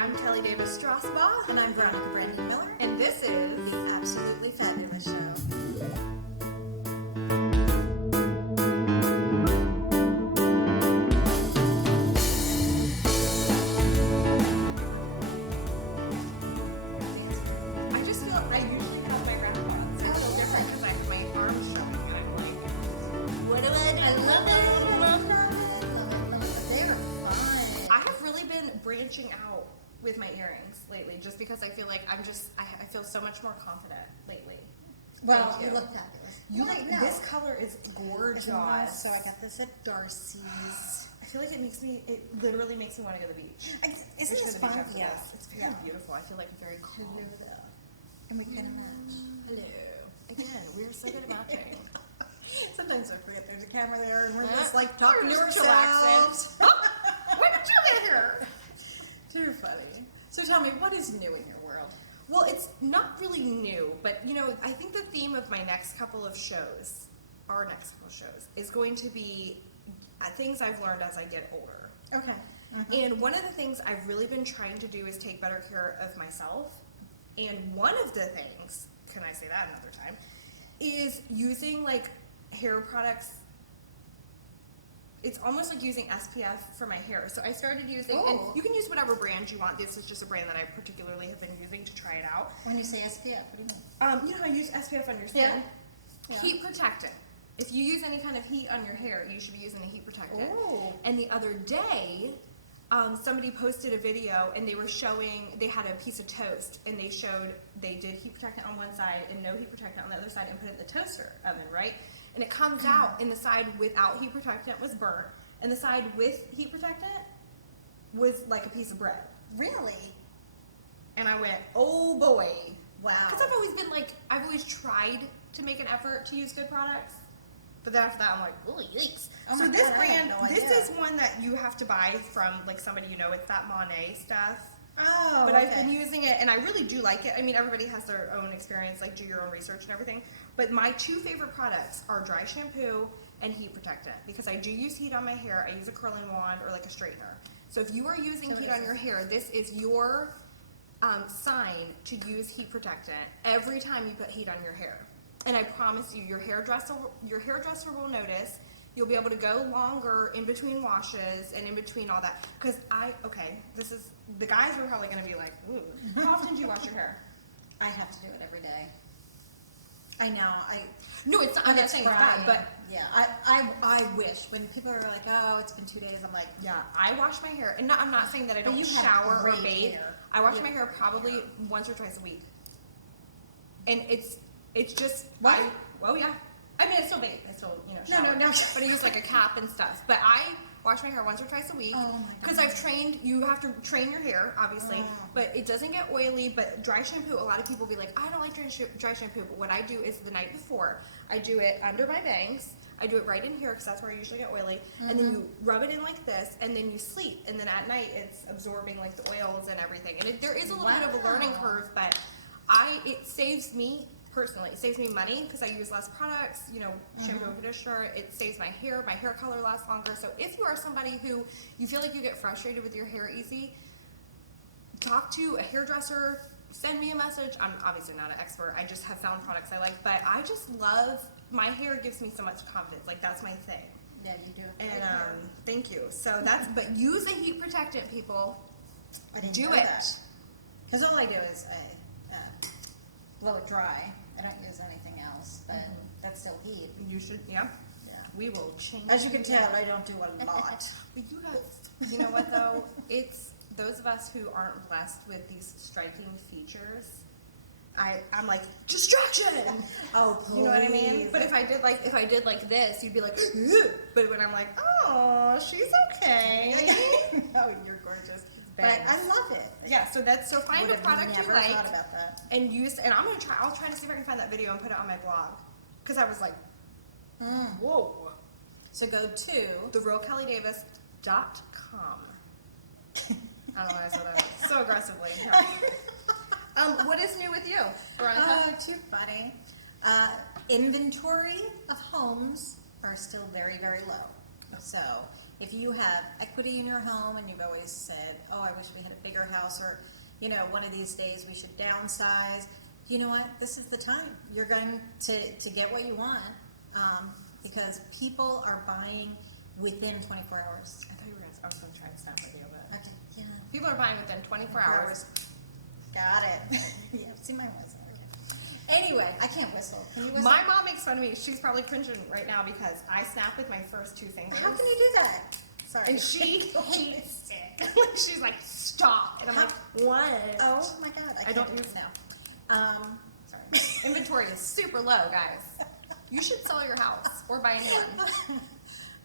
I'm Kelly Davis Strausbaugh. And I'm Veronica Brandon Miller. And this is The Absolutely Fabulous Show. I just feel, I usually have my wrap on, so I feel different because I have my arms showing and I'm like, what do I do? I love it. They're fun. I have really been branching out with my earrings lately just because I feel like I feel so much more confident lately. Well, Thank you look fabulous. You Well, like, no. this color is gorgeous. So I got this at Darcy's. I feel like it literally makes me want to go to the beach. Isn't We should this go to the beach fun? after Yeah. this. It's very beautiful. I feel like very calm. And we kind of match. Hello. Again, we're so good at matching. Sometimes I forget there's a camera there and we're Yeah. just like talking We're to just ourselves. When did you get here? Too funny. So tell me, what is new in your world? Well, it's not really new, but you know, I think the theme of my next couple of shows, is going to be things I've learned as I get older. Okay. Mm-hmm. And one of the things I've really been trying to do is take better care of myself. And one of the things, can I say that another time, is using like hair products. It's almost like using SPF for my hair. So I started using, and you can use whatever brand you want. This is just a brand that I particularly have been using to try it out. When you say SPF, what do you mean? You know how you use SPF on your skin? Yeah. Heat protectant. If you use any kind of heat on your hair, you should be using a heat protectant. Oh. And the other day, somebody posted a video and they were showing, they had a piece of toast and they showed they did heat protectant on one side and no heat protectant on the other side and put it in the toaster oven, right? And it comes out, and the side without heat protectant was burnt, and the side with heat protectant was like a piece of bread. Really? And I went, oh boy. Wow. Because I've always been like, I've always tried to make an effort to use good products. But then after that, I'm like, oh, yikes. Oh so my this God, brand, I had no this idea. is one that you have to buy from like somebody you know. It's that Monet stuff. Oh, But okay. I've been using it, and I really do like it. I mean, everybody has their own experience, like do your own research and everything. But my two favorite products are dry shampoo and heat protectant, because I do use heat on my hair. I use a curling wand or like a straightener. So if you are using heat on your hair, this is your sign to use heat protectant every time you put heat on your hair. And I promise you, your hairdresser will notice. You'll be able to go longer in between washes and in between all that. Because this is, the guys are probably going to be like, ooh, how often do you wash your hair? I have to do it every day. I know. No, it's not, I'm not saying it's bad, but yeah, I wish when people are like, oh, it's been 2 days. I'm like, yeah, I wash my hair, and I'm not saying that I don't you have shower or great bathe. hair. I wash my hair probably once or twice a week, and it's just What? Well, yeah. I mean, I still bathe. I still, shower. No. But I use like a cap and stuff. But I wash my hair once or twice a week. Oh my Because I've trained, you have to train your hair, obviously. Oh. But it doesn't get oily. But dry shampoo, a lot of people be like, I don't like dry shampoo. But what I do is the night before, I do it under my bangs. I do it right in here because that's where I usually get oily. And then you rub it in like this, and then you sleep. And then at night, it's absorbing like the oils and everything. And there is a little bit of a learning curve, but it saves me. Personally, it saves me money because I use less products, shampoo and conditioner. It saves my hair color lasts longer. So if you are somebody who you feel like you get frustrated with your hair easy, talk to a hairdresser, send me a message. I'm obviously not an expert. I just have found products I like, but I just love, my hair gives me so much confidence. Like, that's my thing. yeah, you do. And thank you. So but use a heat protectant, people. I didn't do know it. Because all I do is I blow it dry. I don't use anything else, but that's still heat. You should, yeah. Yeah. We will change. As you can tell, I don't do a lot. But you know what though? It's those of us who aren't blessed with these striking features. I'm like, distraction. Oh, please. You know what I mean? But if I did like this, you'd be like, ugh. But when I'm like, oh, she's okay. Oh, you're gorgeous. But Bangs. I love it. Yeah, so find a Would have product you never like thought about that. and use, and I'll try to see if I can find that video and put it on my blog. Because I was like, whoa. So go to therealkellydavis.com. I don't know why I said that so aggressively. Here. What is new with you, Veronica? Oh, too funny. Inventory of homes are still very, very low. So if you have equity in your home and you've always said, oh, I wish we had a bigger house, or, one of these days we should downsize. You know what? This is the time. You're going to get what you want, because people are buying within 24 hours. I thought you were I was going to try and snap video, but Okay, yeah. people are buying within 24 hours. Got it. Yeah, see my whistle. Okay. Anyway, I can't whistle. Can you whistle? My mom makes fun of me. She's probably cringing right now because I snap with my first 2 fingers. How can you do that? Sorry. And she hates it. She's like, stop. And I'm like, what? Oh my God. I don't can't use now. Sorry. Inventory is super low, guys. You should sell your house or buy a new one.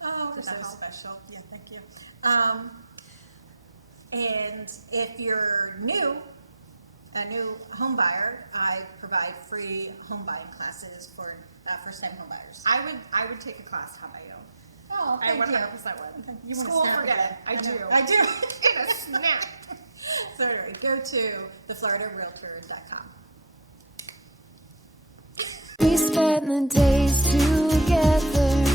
Oh, we're Does so that help? special. Yeah, thank you. And if you're a new home buyer, I provide free home buying classes for first-time home buyers. I would take a class. How about you? Oh, I thank 100% you. would. You wanna School, snap forget again. it. I do. I do. In a snap. So anyway, go to thefloridarealtor.com. We spent the days together,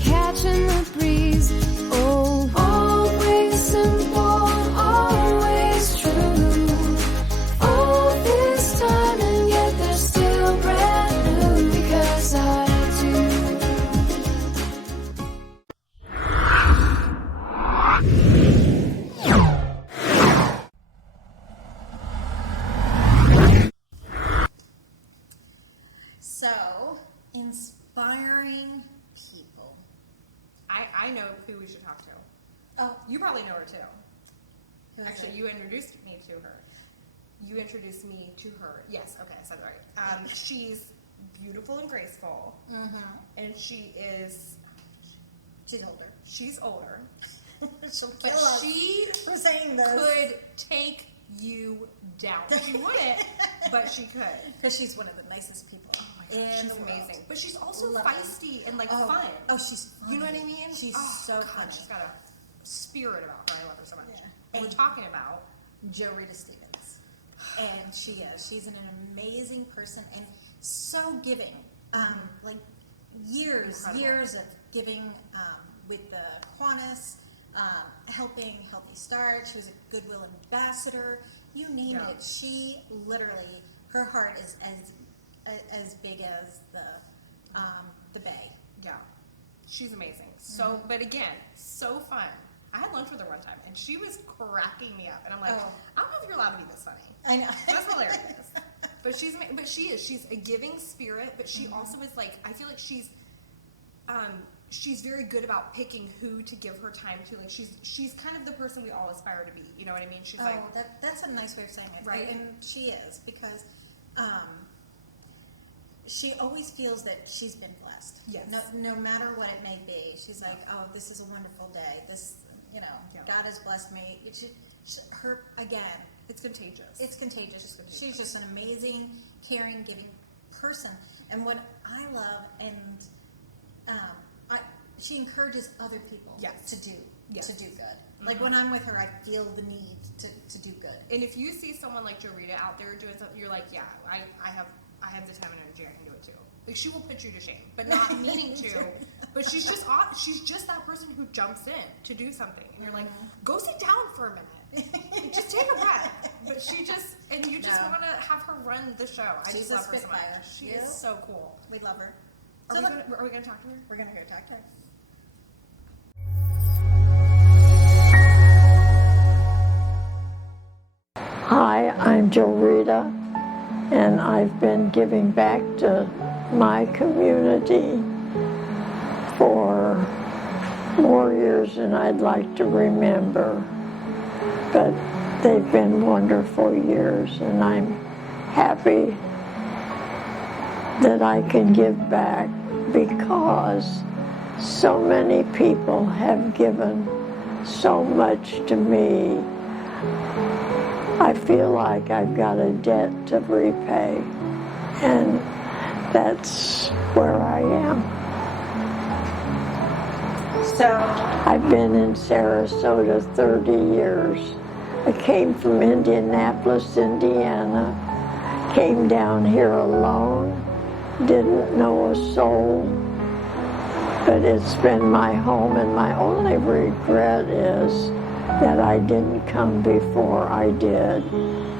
catching the breeze. Oh, always simple, always true. All this time and yet they're still brand new, because I do. So, inspiring people. I know who we should talk to. Oh, You probably know her too. who is Actually, it? you introduced me to her. You introduced me to her. Yes, okay, I said it right. She's beautiful and graceful, and she is. She's older. She's older, She'll but kill us she for saying this. could take you down. She wouldn't, but she could. Because she's one of the nicest people in She's the world. amazing, but she's also Love her. feisty and like Oh, fun. Oh, she's funny. You know what I mean? She's Oh, so God, funny. she's got a spirit about her. I love her so much. Yeah. And we're And- talking about Rita Stevens. And she is. She's an amazing person and so giving. Like years Incredible. of giving with the Kiwanis, helping Healthy Start. She was a Goodwill ambassador. You name Yeah. it. She literally, her heart is as big as the bay. yeah, she's amazing. So, but again, so fun. I had lunch with her one time, and she was cracking me up, and I'm like, Oh. I don't know if you're allowed to be this funny. I know. That's hilarious. But she's a giving spirit, but she also is like, I feel like she's very good about picking who to give her time to. Like she's kind of the person we all aspire to be. You know what I mean? She's like, that's a nice way of saying it, Right. And she is, because she always feels that she's been blessed. Yes. No matter what it may be, she's like, oh, this is a wonderful day. This, Yeah. God has blessed me. Her again. it's contagious. It's contagious. It's contagious. She's just an amazing, caring, giving person. And what I love, and she encourages other people Yes. to do Yes. good. Like when I'm with her, I feel the need to do good. And if you see someone like Rita out there doing something, you're like, yeah, I have the time and energy. I can do it too. Like she will put you to shame, but not meaning to. But she's just that person who jumps in to do something, and you're like, go sit down for a minute, like, just take a breath. But you just No. want to have her run the show. I She's just a love her so much. spitfire. She Yeah. is so cool. We love her. Are So we gonna talk to her? we're gonna go talk to her. Hi, I'm Rita, and I've been giving back to my community for more years than I'd like to remember. But they've been wonderful years, and I'm happy that I can give back because so many people have given so much to me. I feel like I've got a debt to repay, and that's where I am. So I've been in Sarasota 30 years. I came from Indianapolis, Indiana, came down here alone, didn't know a soul, but it's been my home, and my only regret is that I didn't come before I did,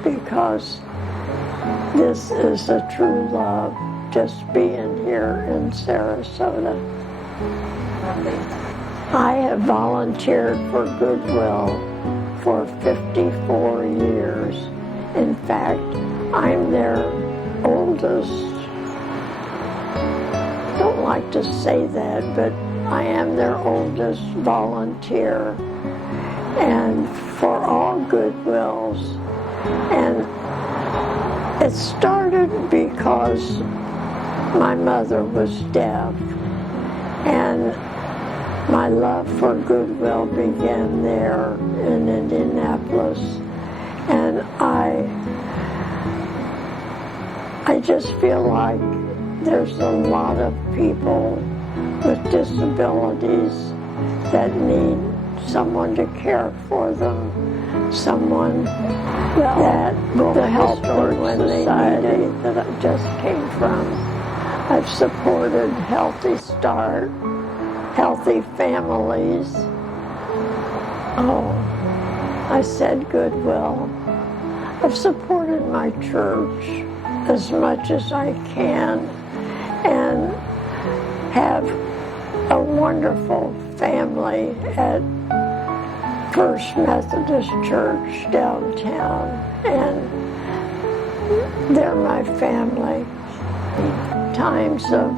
because this is a true love, just being here in Sarasota. I have volunteered for Goodwill for 54 years. In fact, I'm their oldest. Don't like to say that, but I am their oldest volunteer, and for all Goodwills. And it started because my mother was deaf, and my love for Goodwill began there in Indianapolis. And I just feel like there's a lot of people with disabilities that need someone to care for them, someone that will help them when they need it, that I just came from. I've supported Healthy Start, Healthy Families. Oh, I said Goodwill. I've supported my church as much as I can, and have a wonderful family at First Methodist Church downtown, and they're my family. Times of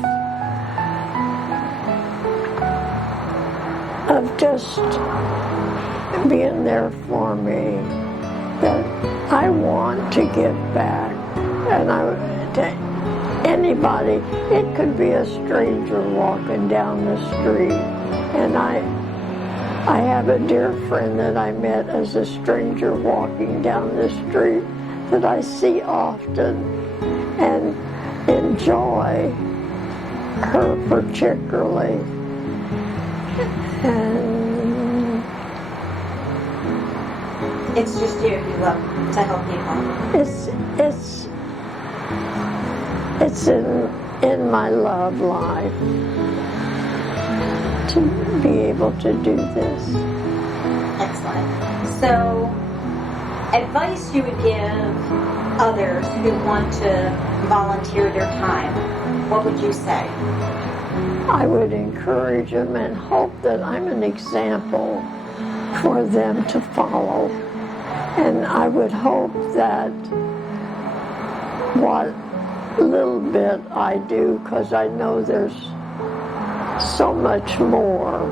just being there for me, that I want to give back, and to anybody. It could be a stranger walking down the street, and I have a dear friend that I met as a stranger walking down the street that I see often and enjoy her particularly. And it's just you love to help people. It's in my love life to be able to do this. Excellent. So, advice you would give others who want to volunteer their time, what would you say? I would encourage them and hope that I'm an example for them to follow. And I would hope that what little bit I do, because I know there's so much more,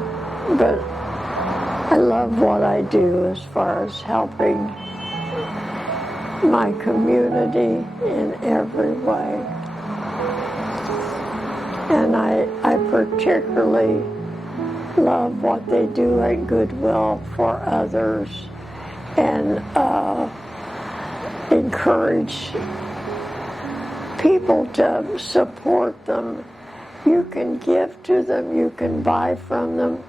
but I love what I do as far as helping my community in every way. And I particularly love what they do at Goodwill for others, and encourage people to support them. You can give to them, you can buy from them,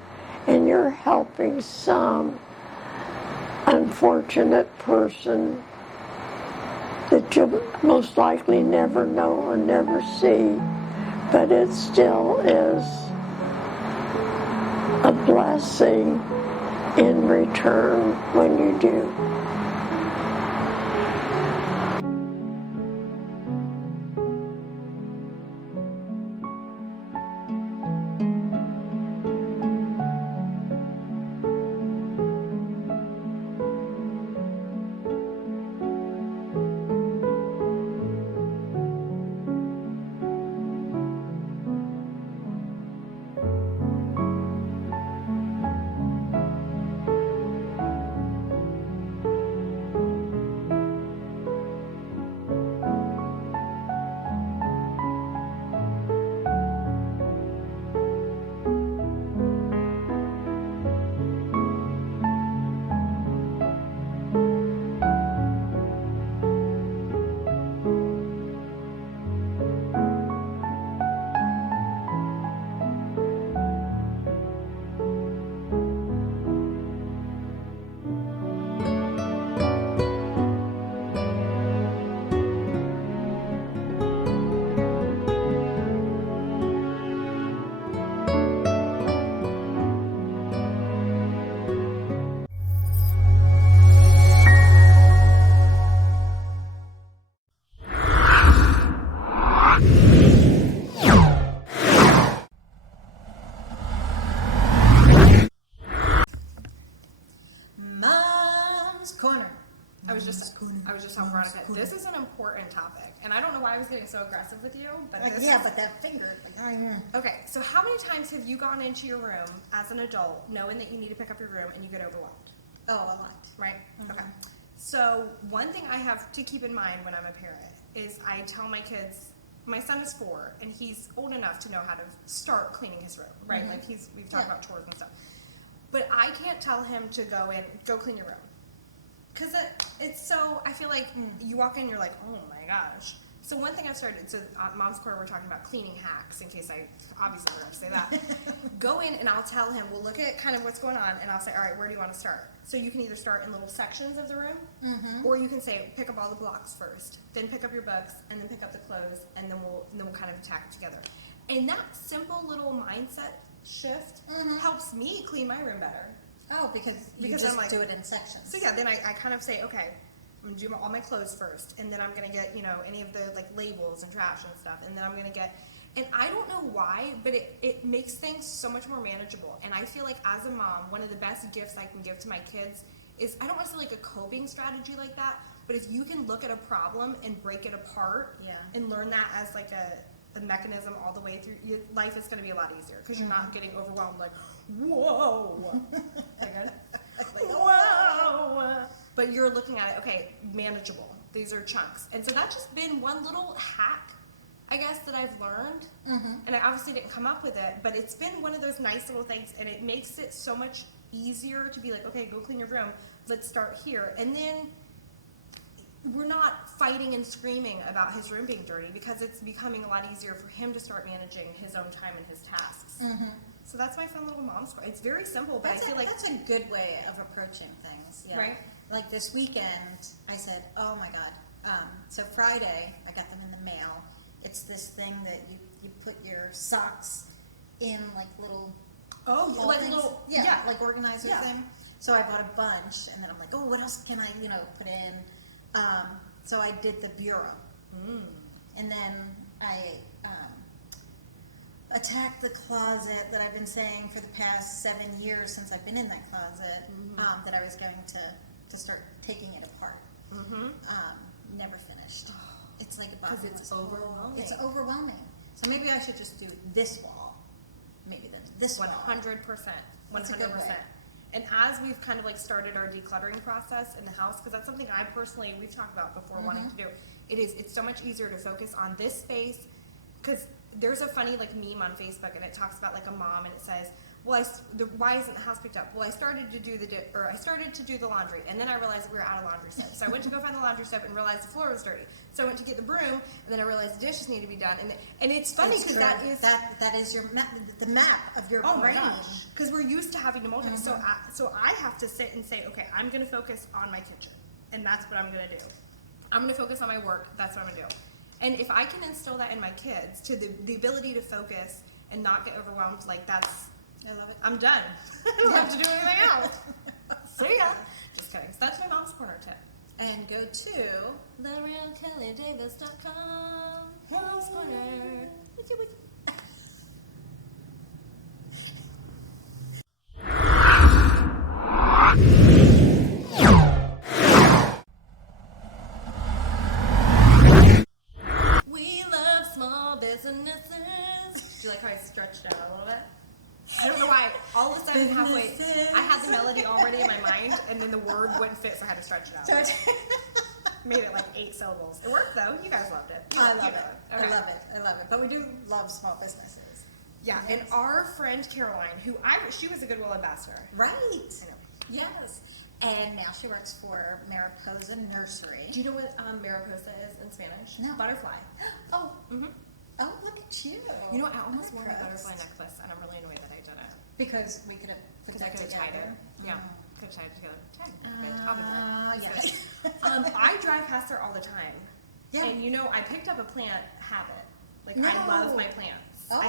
and you're helping some unfortunate person that you'll most likely never know or never see, but it still is a blessing in return when you do. Corner. I was just telling Veronica, this is an important topic, and I don't know why I was getting so aggressive with you, but Like, this yeah, is, but that finger. okay. So how many times have you gone into your room as an adult, knowing that you need to pick up your room, and you get overwhelmed? Oh, a lot. Right? Okay. So one thing I have to keep in mind when I'm a parent is I tell my kids, my son is 4, and he's old enough to know how to start cleaning his room, right? Like we've talked about chores and stuff. But I can't tell him to go clean your room. Because it's so, I feel like you walk in, you're like, oh my gosh. So one thing I've started, so Mom's Corner, we're talking about cleaning hacks, in case I obviously never say that. Go in and I'll tell him, we'll look at kind of what's going on, and I'll say, all right, where do you want to start? So you can either start in little sections of the room, or you can say, pick up all the blocks first, then pick up your books, and then pick up the clothes, and then we'll kind of attack it together. And that simple little mindset shift helps me clean my room better. Oh, because you just I'm like, do it in sections. So yeah, then I kind of say, okay, I'm gonna do all my clothes first, and then I'm gonna get, any of the like labels and trash and stuff, and then I'm gonna get, and I don't know why, but it makes things so much more manageable. And I feel like as a mom, one of the best gifts I can give to my kids is, I don't want to say like a coping strategy like that, but if you can look at a problem and break it apart, and learn that as like a mechanism all the way through, life is going to be a lot easier, because you're not getting overwhelmed like, whoa, again, whoa, but you're looking at it, okay, manageable. These are chunks. And so that's just been one little hack, I guess, that I've learned. And I obviously didn't come up with it, but it's been one of those nice little things, and it makes it so much easier to be like, okay, go clean your room. Let's start here. And then we're not fighting and screaming about his room being dirty, because it's becoming a lot easier for him to start managing his own time and his tasks. So that's my fun little mom's story. It's very simple, but I feel like that's a good way of approaching things. Yeah. Right. Like this weekend, I said, oh my God. So Friday, I got them in the mail. It's this thing that you put your socks in, like little like things. little like organizer thing. So I bought a bunch, and then I'm like, oh, what else can I put in? So I did the bureau, and then I attacked the closet that I've been saying for the past 7 years since I've been in that closet, that I was going to start taking it apart. Never finished. It's like a because it's overwhelming. It's overwhelming. So maybe I should just do this wall. Maybe then this wall. 100%. 100%. And as we've kind of like started our decluttering process in the house, because that's something I personally, we've talked about before wanting to do, it's so much easier to focus on this space, because there's a funny like meme on Facebook, and it talks about like a mom, and it says, well, why isn't the house picked up? Well, I started to do the laundry, and then I realized we were out of laundry soap. So I went to go find the laundry soap and realized the floor was dirty. So I went to get the broom, and then I realized the dishes need to be done. And it's funny because that is your the map of your brain. Oh my gosh, because we're used to having to multitask. So I have to sit and say, okay, I'm going to focus on my kitchen, and that's what I'm going to do. I'm going to focus on my work. That's what I'm going to do. And if I can instill that in my kids, to the ability to focus and not get overwhelmed, like that's. I love it. I'm done. I don't have to do anything else. See ya. Just kidding. So that's my mom's corner tip. And go to LaurelKellyDavis.com. Mom's corner. Wiki, wiki. We love small businesses. Do you like how I stretched out a little bit? I don't know why. All of a sudden, halfway, I had the melody already in my mind, and then the word wouldn't fit, so I had to stretch it out. Made it like 8 syllables. It worked though. You guys loved it. I love it. Okay. I love it. I love it. But we do love small businesses. Yeah, and our friend Caroline, she was a Goodwill ambassador. Right. I know. Yes. And now she works for Mariposa Nursery. Do you know what Mariposa is in Spanish? No. Butterfly. Oh. Oh, look at you. You know what? I almost wore my Impressed. butterfly necklace, and I'm really annoyed that I didn't. Because we could have put Because I that could have tied it. together. Yeah. Could have tied it together. I'll be back. Yeah. Just kidding. I drive past there all the time. Yeah. And I picked up a plant habit. Like No. I love my plants. Oh.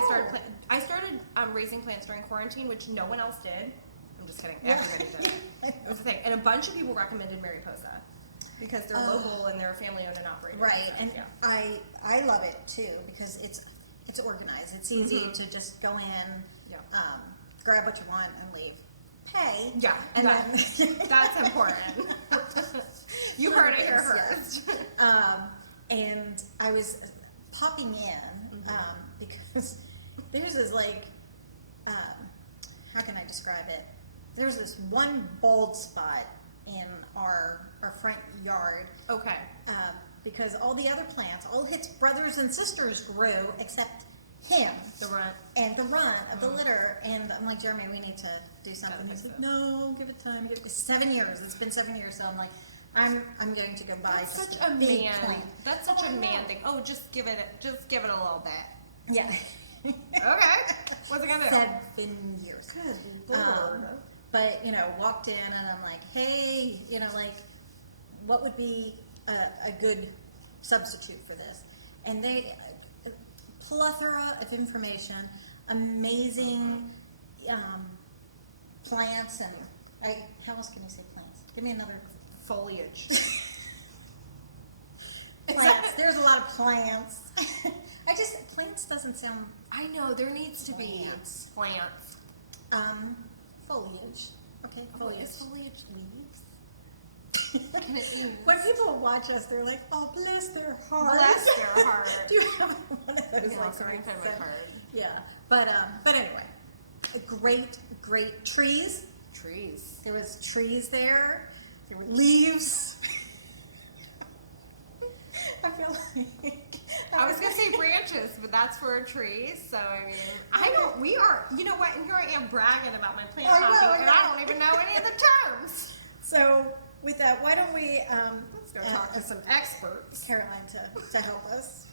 I started raising plants during quarantine, which no one else did. I'm just kidding. Everybody did. It was a thing. And a bunch of people recommended Mariposa because they're local and they're family owned and operated. Right. And yeah. I love it too because it's organized. It's easy to just go in, Yeah. grab what you want and leave. pay. Yeah, And that- then that's important. You heard it here Yes, first. And I was popping in because there's this like, how can I describe it? There's this one bald spot in our front yard Okay. because all the other plants, all his brothers and sisters grew except him. The runt. And the runt of the litter, and I'm like, Jeremy, we need to do something. Gotta He's fix like, no, give it time. Give it 7 years. It's been 7 years, so I'm like, I'm going to go buy That's just such a big man. plant. That's such Oh, a I know. man thing. Oh, just give it a little bit. Yeah. Okay. What's it gonna do? 7 years. Good Um, lord. But walked in and I'm like, hey, like, what would be a good substitute for this? And they, plethora of information, amazing plants, and how else can I say plants? Give me another Foliage. plants. There's a lot of plants. Plants doesn't sound I know there needs to be plants. foliage. Okay, Oh, foliage. is foliage leaves? Can it be? When people watch us, they're like, "Oh, bless their heart." Bless their heart. Do you have one of those? Yeah, like, sorry, signs? kind of hard. Yeah, but anyway, great trees. Trees. There was trees there. There were leaves. I feel like I was gonna say branches, but that's for a tree. So I mean, I don't. We are. You know what? And here I am bragging about my plant I know, hobby, I and know. I don't even know any of the terms. So. With that, why don't we Let's go talk to some experts. Caroline to help us?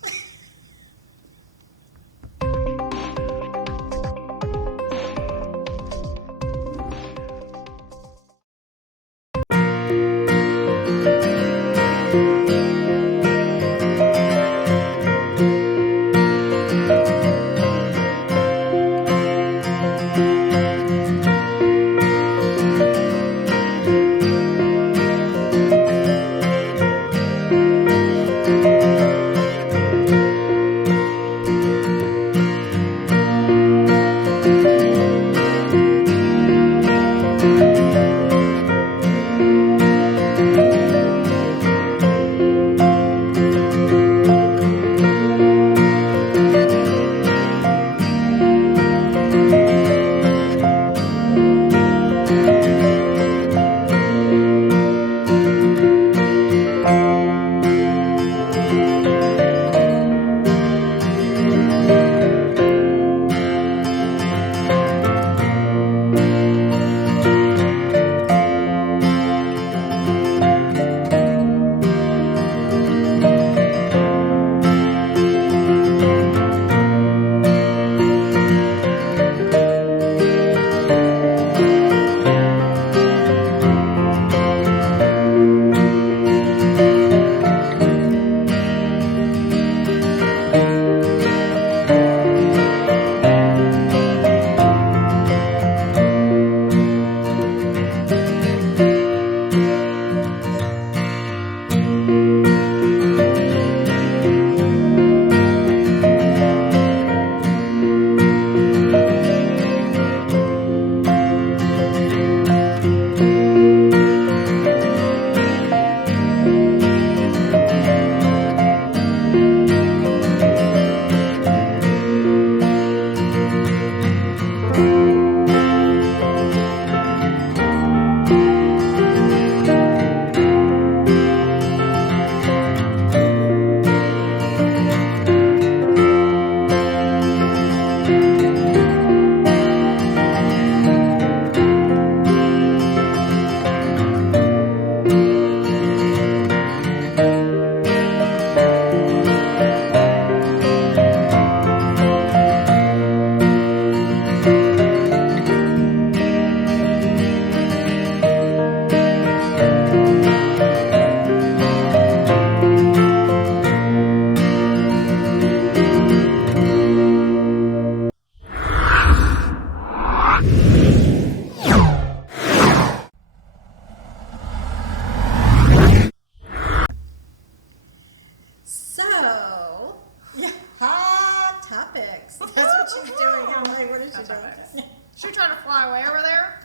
Should we try to fly away over there?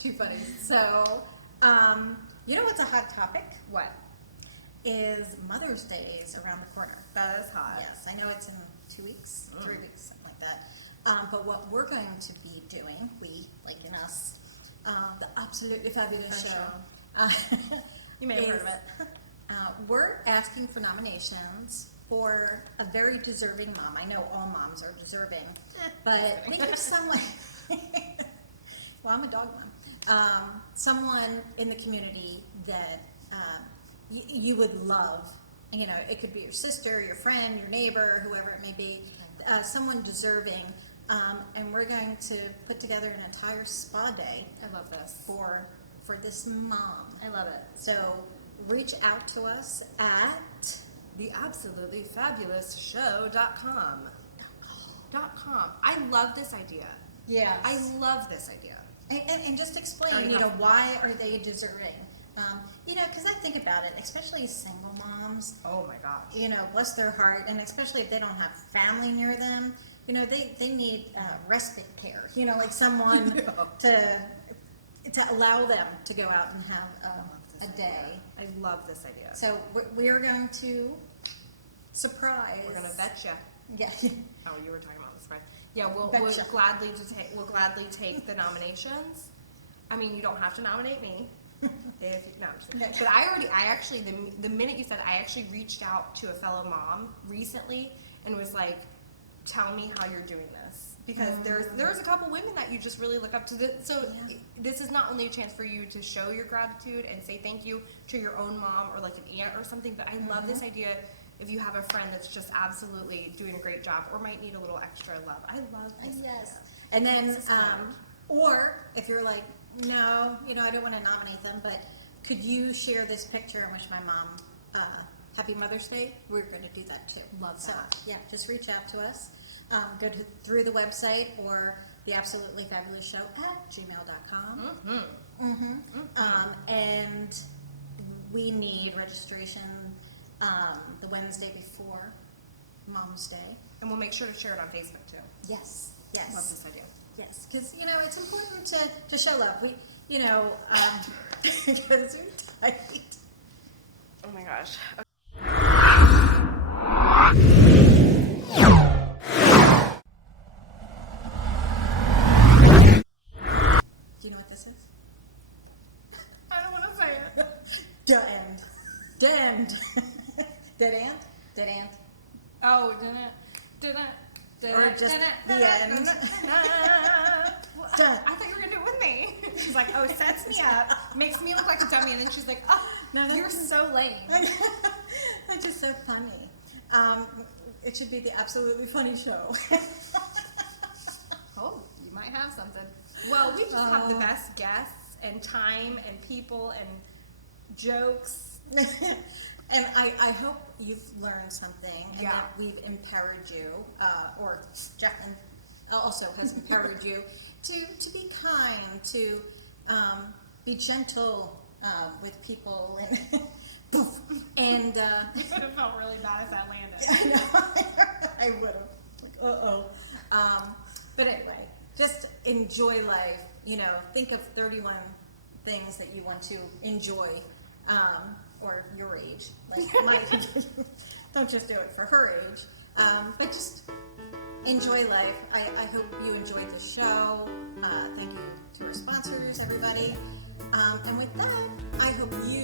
Too funny. So, you know what's a hot topic? What? Is Mother's Day is around the corner. That is hot. Yes, I know it's in 2 weeks, 3 weeks, something like that. But what we're going to be doing, we, like in us, the Absolutely Fabulous Our show. You may have heard of is, it. We're asking for nominations for a very deserving mom. I know all moms are deserving, but think of someone. Well, I'm a dog mom. Someone in the community that you would love. You know, it could be your sister, your friend, your neighbor, whoever it may be. Someone deserving. And we're going to put together an entire spa day I love this. for this mom. I love it. So reach out to us at theabsolutelyfabulousshow.com. .com. I love this idea. I love this idea. And just explain, Already you know, have- why are they deserving? You know, because I think about it, especially single moms, Oh my gosh. you know, bless their heart, and especially if they don't have family near them, you know, they need respite care, you know, like someone to allow them to go out and have a day. I love this idea. So we are going to surprise. We're gonna bet you. Yeah. Oh, you were talking about the surprise. Yeah, we'll Betcha. gladly take the nominations. I mean, you don't have to nominate me. If no, I'm just kidding. But I actually, the minute you said, I actually reached out to a fellow mom recently and was like, tell me how you're doing this. Because there's a couple women that you just really look up to. This is not only a chance for you to show your gratitude and say thank you to your own mom or like an aunt or something, but I love this idea if you have a friend that's just absolutely doing a great job or might need a little extra love. I love this idea. And then, This is good. or if you're like, no, you know, I don't want to nominate them, but could you share this picture and wish my mom Happy Mother's Day? We're going to do that too. Love So, that. yeah, just reach out to us. Go through the website or the Absolutely Fabulous Show at gmail.com. And we need registration the Wednesday before Mom's Day. And we'll make sure to share it on Facebook too. Yes, Love yes. this idea. Yes, because, you know, it's important to show love. We, you know, because we're tight. Oh my gosh. Do you know what this is? I don't want to say it. Dead end. Dead end. Dead ant? Dead ant. Oh, didn't. Or just the end. Done. I thought you were gonna do it with me. She's like, oh, sets me up, makes me look like a dummy, and then she's like, oh, No, no. you're so lame. That's just so funny. It should be the Absolutely Funny Show. Oh, you might have something. Well, we just have the best guests and time and people and jokes. And I hope you've learned something and Yeah. that we've empowered you, or Jeff also has empowered you to be kind, to be gentle with people, and poof, and It would have felt really bad if that landed. I know I would have. But anyway, just enjoy life. You know, think of 31 things that you want to enjoy, or your age. Like my, don't just do it for her age, but just enjoy life. I hope you enjoyed the show. Thank you to our sponsors, everybody. And with that, I hope you